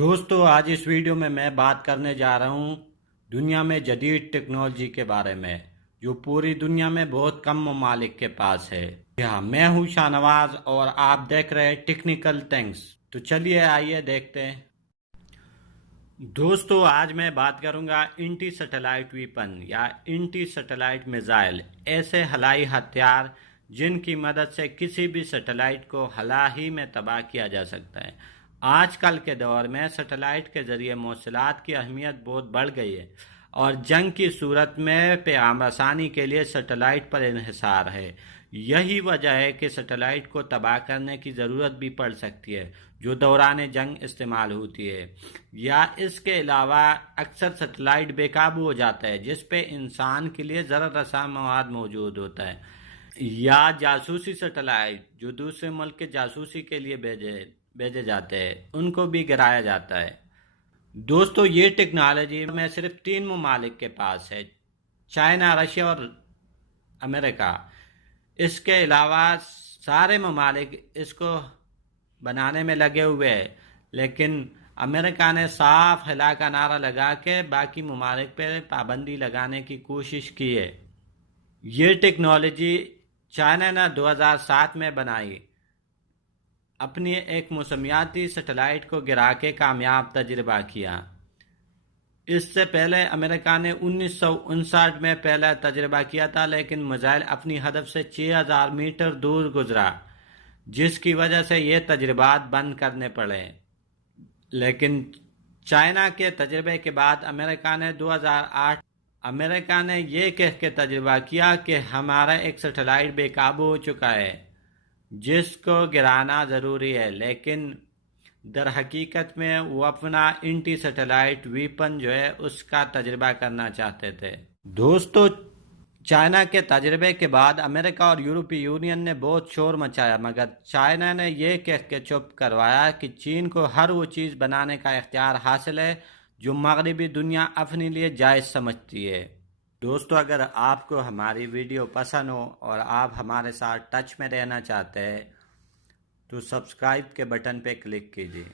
दोस्तों आज इस वीडियो में मैं बात करने जा रहा हूँ दुनिया में जदीद टेक्नोलॉजी के बारे में जो पूरी दुनिया में बहुत कम ममालिक के पास है। हाँ, मैं हूँ शाहनवाज और आप देख रहे हैं टेक्निकल थिंग्स। तो चलिए आइए देखते हैं। दोस्तों आज मैं बात करूंगा इंटी सैटेलाइट वीपन या इंटी सैटेलाइट मिसाइल, ऐसे हवाई हथियार जिनकी मदद से किसी भी सैटेलाइट को हाल ही में तबाह किया जा सकता है। आजकल के दौर में सैटेलाइट के जरिए मौसलात की अहमियत बहुत बढ़ गई है और जंग की सूरत में पैगाम रसानी के लिए सैटेलाइट पर इन्हिसार है। यही वजह है कि सैटेलाइट को तबाह करने की ज़रूरत भी पड़ सकती है जो दौरान जंग इस्तेमाल होती है, या इसके अलावा अक्सर सैटेलाइट बेकाबू हो जाता है जिस पे इंसान के लिए ज़रर रसा मवाद मौजूद होता है, या जासूसी सैटेलाइट जो दूसरे मुल्क के जासूसी के लिए भेजे जाते हैं उनको भी गिराया जाता है। दोस्तों ये टेक्नोलॉजी में सिर्फ 3 ममालिक के पास है, चाइना, रशिया और अमेरिका। इसके अलावा सारे ममालिक इसको बनाने में लगे हुए हैं, लेकिन अमेरिका ने साफ हिला का नारा लगा के बाकी ममालिक पे पाबंदी लगाने की कोशिश की है। ये टेक्नोलॉजी चाइना ने 2007 में बनाई, अपनी एक मौसमियाती सैटेलाइट को गिरा के कामयाब तजर्बा किया। इससे पहले अमेरिका ने 1959 में पहला तजर्बा किया था, लेकिन मिसाइल अपनी हदफ से 6000 मीटर दूर गुजरा जिसकी वजह से ये तजर्बात बंद करने पड़े। लेकिन चाइना के तजर्बे के बाद अमेरिका ने ये कह के तजर्बा किया कि हमारा एक सैटेलाइट बेकाबू हो चुका है जिसको गिराना ज़रूरी है, लेकिन दर हकीकत में वो अपना इंटी सैटेलाइट वीपन जो है उसका तजर्बा करना चाहते थे। दोस्तों चाइना के तजर्बे के बाद अमेरिका और यूरोपीय यूनियन ने बहुत शोर मचाया, मगर चाइना ने यह कह के चुप करवाया कि चीन को हर वो चीज़ बनाने का इख्तियार हासिल है जो मगरबी दुनिया अपने लिए जायज़ समझती है। दोस्तों अगर आपको हमारी वीडियो पसंद हो और आप हमारे साथ टच में रहना चाहते हैं तो सब्सक्राइब के बटन पे क्लिक कीजिए।